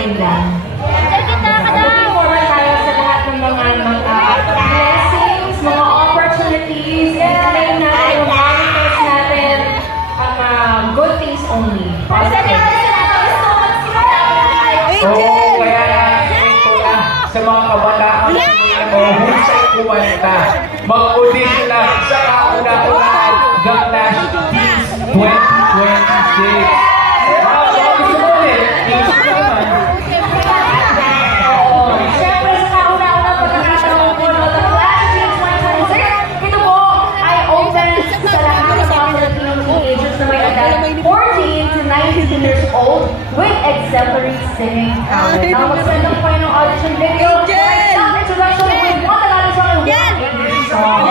online lang. Looking forward tayo sa lahat ng mga blessings, mga opportunities, and claim natin yung manifest natin ang good things only. Positive. Oo, kaya ito na sa mga kabataan husay kumanta. Mag-audition lang sa kauna-unahan The Clash Teens 2026. Gusto mo ulit? Gusto mo naman. Siyempre sa kauna-unang pagkakataon po no, The Clash Teens 2026, ito po ay open sa lahat ng mga Filipino teenagers na may edad 14 to 19 years old with exemplary singing talent. Now, mag-send lang po kayo ng audition video. Self-introduction with one Tagalog song and one English song.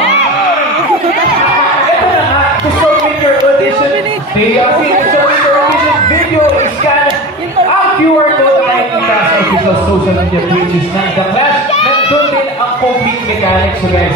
Ito na nga, to submit your audition video. To submit your audition video is scan ang QR code na makikita sa official social media pages ng The Clash. Nandun din ang complete mechanics, so guys.